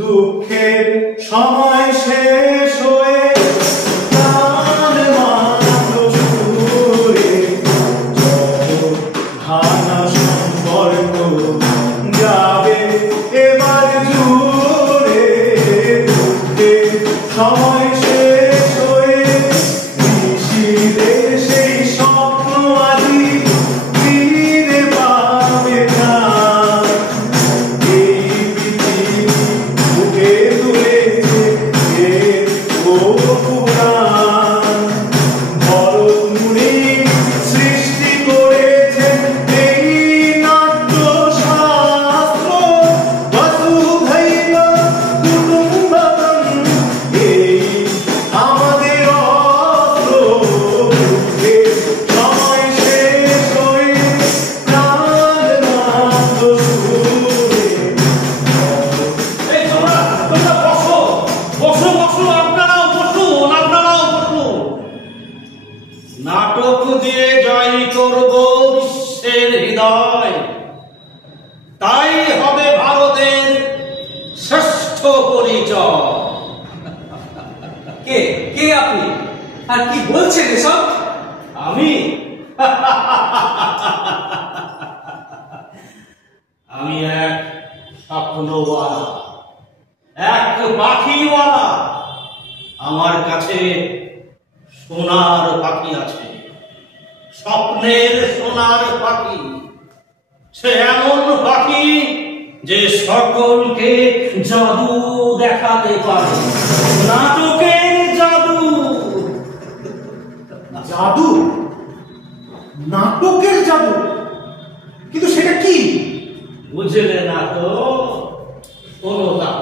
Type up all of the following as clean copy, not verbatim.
দুঃখের সময় শেষ হয়ে প্রাণ মাত্র সুরে ভাঙা সম্পর্ক যাবে এবার জুড়ে। দুঃখের সময় শেষ হয়ে নিশিদের সেই স্বপ্ন আজি ফিরে পাবে না। নাটক দিয়ে জয় করব বিশ্বের হৃদয়, তাই হবে ভারতের শ্রেষ্ঠ পরিচয়। কে কে আপনি আর কি বলছেন এসব? আমি আমি এক স্বপ্নওয়ালা, এক পাখিওয়ালা। আমার কাছে সোনার পাখি আছে, স্বপ্নের সোনার পাখি। সে এমন পাখি যে সকলকে জাদু দেখাতে পারে, নাটকের জাদু। জাদু? নাটকের জাদু? কিন্তু সেটা কি? বুঝলে না তো? শোনো তা,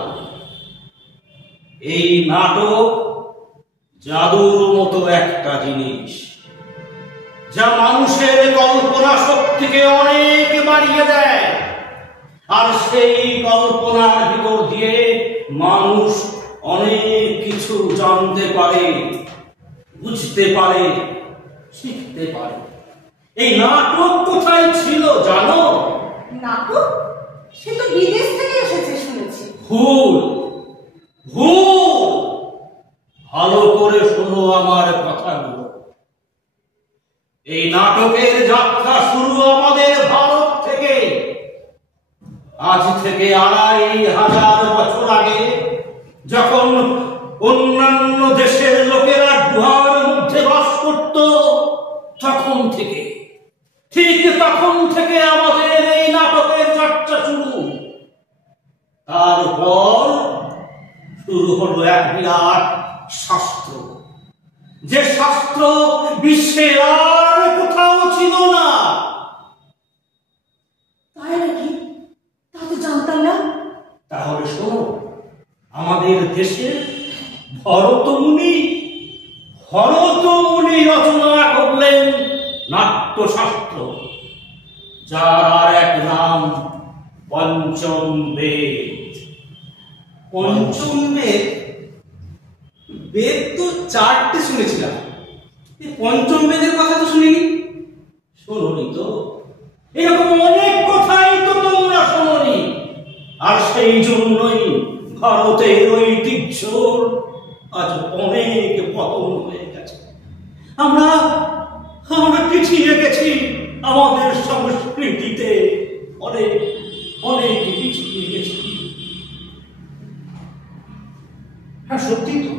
এই নাটক জাদুর মতো একটা জিনিস, যা মানুষের কল্পনা শক্তিকে অনেক বাড়িয়ে দেয়। আর সেই কল্পনার ভিতর দিয়ে মানুষ অনেক কিছু জানতে পারে, বুঝতে পারে, শিখতে পারে। এই নাটক কোথায় ছিল জানো? নাটক? সে তো বিদেশ থেকে এসেছে শুনেছি। ভুল, ভুল। ভালো করে শোনো আমার কথাগুলো। এই নাটকের যাত্রা শুরু আমাদের ভারত থেকে। আজ থেকে 2500 বছর আগে, যখন অন্যান্য দেশের লোকেরা গুহার মধ্যে বাস করত, তখন থেকে, ঠিক তখন থেকে আমাদের এই নাটকের যাত্রা শুরু। তারপর শুরু হলো এক বিরাট শাস্ত্র, যে শাস্ত্র বিশ্বের আর কোথাও ছিল না। তাই নাকি? তা তো জানতাম না। তাহলে শোনো, আমাদের দেশের ভরতমুনি রচনা করলেন নাট্যশাস্ত্র, যার আর এক নাম পঞ্চম বেদ। পঞ্চম বেদ? বেদ তো 4টে শুনেছিলাম, পঞ্চম বেদের কথা তো শুনিনি। শোনোনি তো? এরকম অনেক কথাই তো তোমরা শোনোনি। আর সেই জন্যই ভারতের ঐতিহ্য আজ অনেক পতন হয়ে গেছে। আমরা পিছিয়ে গেছি আমাদের সংস্কৃতিতে, অনেক অনেক পিছিয়ে গেছি। হ্যাঁ, সত্যি তো।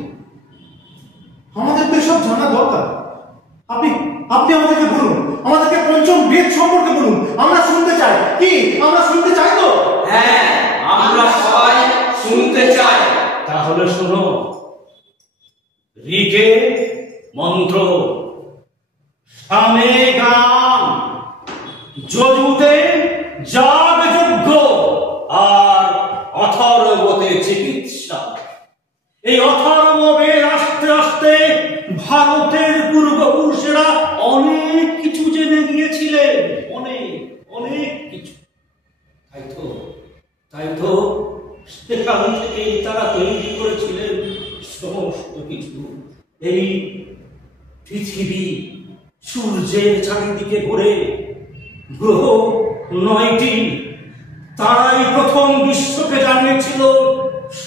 আমাদের তো এসব জানা দরকার। আপনি আমাদেরকে বলুন, আমাদেরকে পঞ্চম বেদ সম্পর্কে বলুন। আমরা শুনতে চাই। কি আমরা শুনতে চাই তো? হ্যাঁ, আমরা সবাই শুনতে চাই। তাহলে শোনো, ঋকে মন্ত্র, যজুতে যাগযজ্ঞ আর অথর্বতে চিকিৎসা। এই অথর্ববেদ আস্তে আস্তে ভারতের পূর্বপুরুষেরা অনেক কিছু জেনে গিয়েছিলেন, অনেক অনেক কিছু। তাই তো সেখান থেকে তারা তৈরি করেছিলেন সমস্ত কিছু। এই পৃথিবী সূর্যের চারিদিকে ঘুরে, গ্রহ 9টি, তারাই প্রথম বিশ্বকে জানিয়েছিল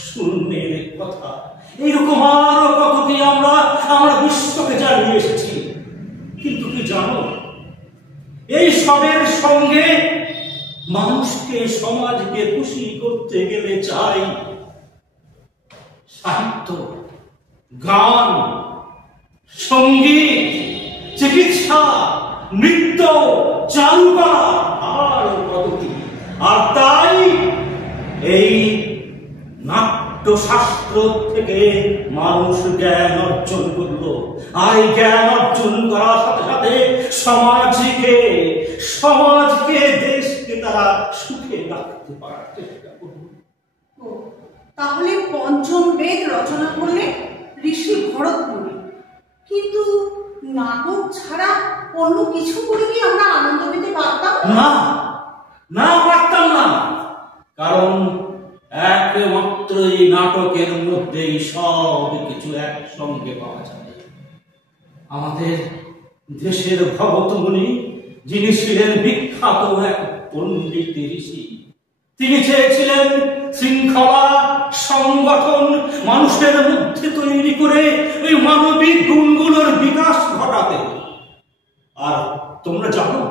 শূন্যের কথা। এইরকম আরো কত কি আমরা বিশ্বকে জানিয়ে এসেছি। কিন্তু কি জানো, এই সবের সঙ্গে মানুষকে, সমাজকে খুশি করতে গেলে চাই সাহিত্য, গান, সঙ্গীত, চিকিৎসা, নৃত্য, চারুকলা আর পদ্ধতি। আর তাই এই নাট্যশাস্ত্র থেকে মানুষ জ্ঞান অর্জন করলো। আর এই জ্ঞান অর্জন করার সাথে সাথে সমাজকে দেশকে তারা সুখে রাখতে পারার চেষ্টা করলো। তাহলে পঞ্চম বেদ রচনা করলেন ঋষি ভরতমুনি। কিন্তু নাটক ছাড়া অন্য কিছু করে কি আমরা আনন্দ পেতে পারতাম না? না, পারতাম না। কারণ একমাত্র এই নাটকের মধ্যেই সব কিছু একসঙ্গে পাওয়া যায়। আমাদের দেশের ভরতমুনি, যিনি ছিলেন বিখ্যাত এক পণ্ডিত ঋষি, তিনি চেয়েছিলেন শৃঙ্খলা, সংগঠন মানুষের মধ্যে তৈরি করে ওই মানবিক গুণগুলোর বিকাশ ঘটাতে। আর তোমরা জানো,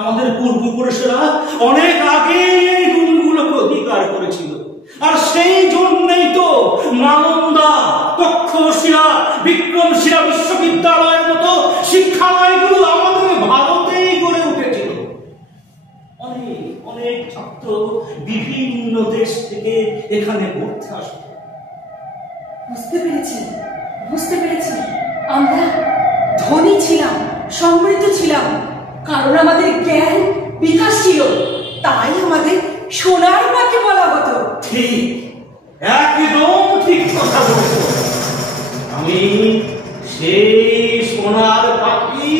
আমাদের পূর্বপুরুষেরা অনেক আগে এই গুণগুলোকে অধিকার করেছিল। আর সেই জন্যই তো নালন্দা, তক্ষশিলা, বিক্রমশিলা বিশ্ববিদ্যালয়ের মতো শিক্ষালয়গুলো আমাদের ভারতেই গড়ে উঠেছিল। অনেক অনেক ছাত্র বিভিন্ন দেশ থেকে এখানে পড়তে আসতো। বুঝতে পেরেছি। আমরা ধনী ছিলাম, সমৃদ্ধ ছিলাম, কারণ আমাদের জ্ঞান বিকাশ ছিল। তাই আমাদের সোনার পাখি বলা হতো। ঠিক, একদম ঠিক কথা বলছো। আমি সেই সোনার পাখি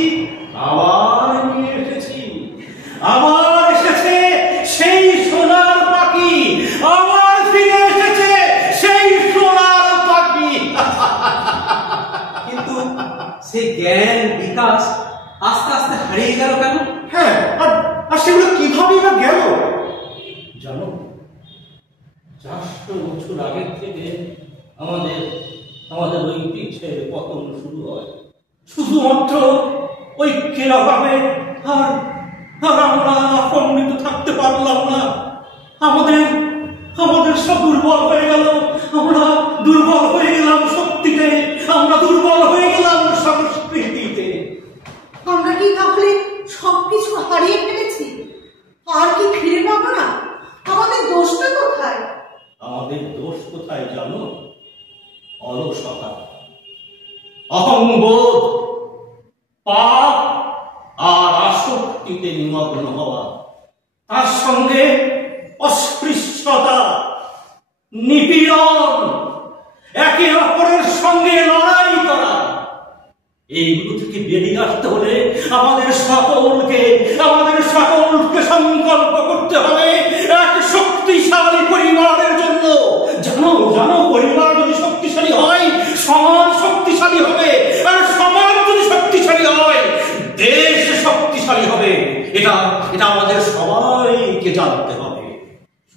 আবার নিয়ে এসেছি। আবার এসেছে সেই সোনার পাখি, আবার ফিরে এসেছে সেই সোনার পাখি। কিন্তু সেই জ্ঞান বিকাশ আস্তে আস্তে হারিয়ে গেল কেন? হ্যাঁ, আর সেগুলো কিভাবেই বা গেল? জানো, 400 বছর আগের থেকে আমাদের ঐতিহ্যের পতন শুরু হয়। শুধুমাত্র ঐক্যের অভাবে আর আমরা সমৃদ্ধ থাকতে পারলাম না। আমাদের সব দুর্বল হয়ে গেল। আমরা দুর্বল হয়ে গেলাম শক্তিতে, আমরা দুর্বল হয়ে গেলাম সংস্কৃতিতে। আমরা কি তাহলে সবকিছু হারিয়ে ফেলেছি? আর কি ফিরে পাবো না? আমাদের দোষটা কোথায়? আমাদের দোষ কোথায় জানো? অলসতা, অহংবোধ, পাপ আর আসক্তিতে নিমগ্ন হওয়া, তার সঙ্গে অস্পৃশ্যতা, নিপীড়ন, একে অপরের সঙ্গে লড়াই করা। এইগুলো থেকে বেরিয়ে আসতে হলে আমাদের সকলকে সংকল্প করতে হবে এক শক্তিশালী পরিবারের জন্য। জানো, পরিবার যদি শক্তিশালী হয়, সমাজ শক্তিশালী হবে। আর সমাজ যদি শক্তিশালী হয়, দেশ শক্তিশালী হবে। এটা আমাদের সবাইকে জানতে হবে,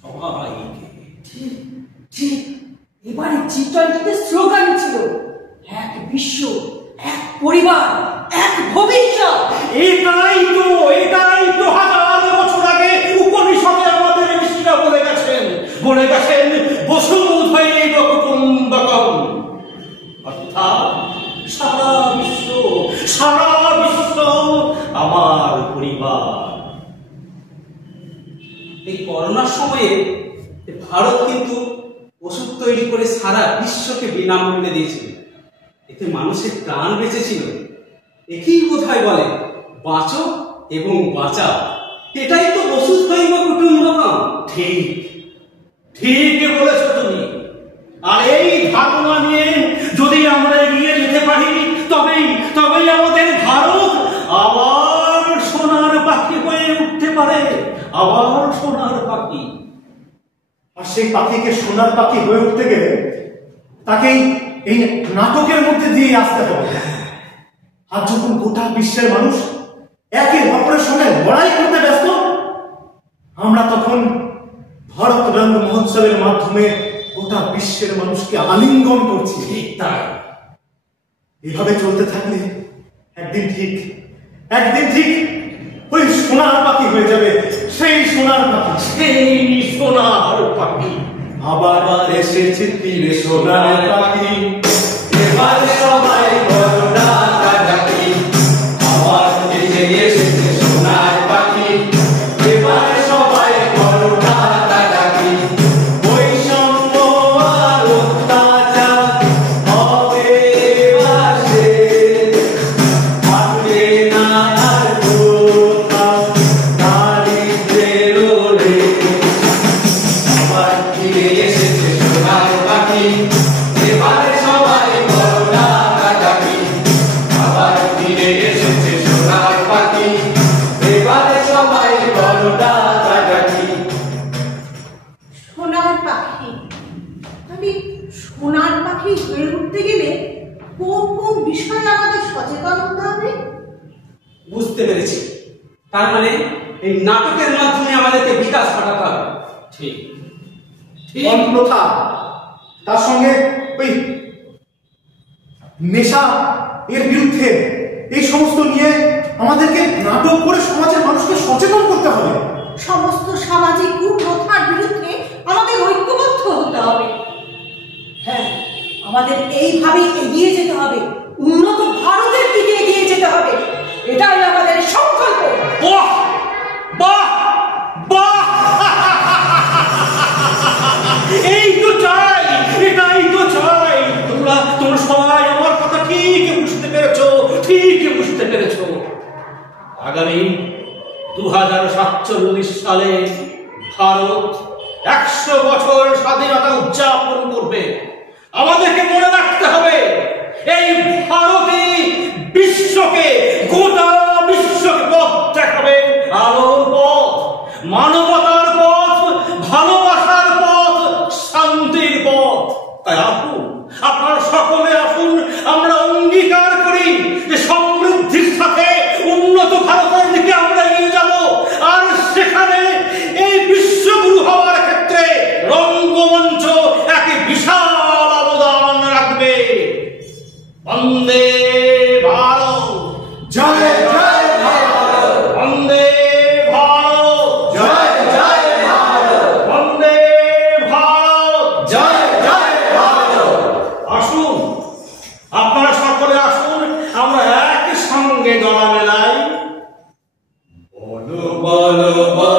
সবাইকে। ঠিক। এবারে G20-তে স্লোগান ছিল এক বিশ্ব, এক পরিবার, এক ভবিষ্যৎ। এটাই তো হাজার বছর আগে উপনিষদে আমাদের ঋষিরা বলে গেছেন বসুধৈব কুটুম্বকম। অর্থাৎ সারা বিশ্ব আমার পরিবার। এই করোনার সময়ে ভারত কিন্তু ওষুধ তৈরি করে সারা বিশ্বকে বিনামূল্যে দিয়েছিল। এতে মানুষের প্রাণ বেঁচেছিল। একেই বোধহয় বলে বাঁচো এবং বাঁচাও, এটাই তো বসুধৈব কুটুম্বকম। ঠিক ঠিকই বলেছ তুমি। আর এই ধারণা নিয়ে যদি আমরা এগিয়ে যেতে পারি তবেই আমাদের ভারত আবার সোনার পাখি হয়ে উঠতে পারে, আবার সোনার পাখি। আর সেই পাখিকে সোনার পাখি হয়ে উঠতে গেলে তাকেই এই নাটকের মধ্যে দিয়ে আসতে হবে। আর যখন গোটা বিশ্বের মানুষ একে অপরের সঙ্গে লড়াই করতে ব্যস্ত, আমরা তখন ভারত রঙ্গ মহোৎসবের মাধ্যমে গোটা বিশ্বের মানুষকে আলিঙ্গন করছি। ঠিক তাই। এভাবে চলতে থাকলে একদিন ঠিক ওই সোনার পাখি হয়ে যাবে, সেই সোনার পাখি, সেই সোনার পাখি। আবার এসেছে তীরে সোনার পাখি, এবার সবাই বলো ডাকাডাকি। আবার এসেছে সোনার পাখি, এবার সবাই বলো ডাকাডাকি। বৈষম্য আর অত্যাচার হবে এবার শেষ, থাকবে না আর কোথাও দারিদ্র্যের রেশ। আবার ফিরে এসেছে সোনার পাখি, এবারে সবাই বলো ডাকাডাকি। আবার ফিরে এসেছে সোনার পাখি, এবারে সবাই বলো ডাকাডাকি। সোনার পাখি, তবে সোনার পাখি হয়ে উঠতে গেলে কোন কোন বিষয়ে আমাদের সচেতন হতে হবে? বুঝতে পেরেছি, তার মানে এই নাটকের মাধ্যমে আমাদেরকে বিকাশ ঘটাতে হবে। ঠিক কোন প্রথা, তার সঙ্গে ওই নেশা এর বিরুদ্ধে, এই সমস্ত নিয়ে আমাদেরকে নাটক করে সমাজের মানুষকে সচেতন করতে হবে। সমস্ত সামাজিক কুপ্রথার বিরুদ্ধে আমাদের ঐক্যবদ্ধ হতে হবে। হ্যাঁ, আমাদের এইভাবে এগিয়ে যেতে হবে, উন্নত ভারতের দিকে এগিয়ে যেতে হবে। এটাই আমাদের সংকল্প। বাহ বাহ বাহ! এই তো চাই, এটাই তো চাই। তোমরা সবাই আমার কথা ঠিক বুঝতে পেরেছো। আগামী 2047 সালে ভারত 100 বছর স্বাধীনতা উদযাপন করবে। আমাদেরকে মনে রাখতে হবে, এই ভারতই বিশ্বকে, গোটা বিশ্বকে পথ দেখাবে, আলোর পথ, মানবতার পথ, ভালোবাসার পথ, শান্তির পথ। তাই আসুন, আপনারা সকলে আসুন, আমরা অঙ্গীকার করি যে সমৃদ্ধির সাথে উন্নত ভারতের দিকে আমরা এগিয়ে যাব। আর সেখানে এই বিশ্বগুরু হওয়ার ক্ষেত্রে রঙ্গমঞ্চ এক বিশাল অবদান রাখবে। বন্দে ভারত, জয় জয় ভারত, বন্দে ভারত, জয় জয় ভারত, বন্দে ভারত, জয় জয় ভারত। আসুন, আপনারা সকলে আসুন, আমরা একই সঙ্গে গলা মেলাই। বলো বলো বলো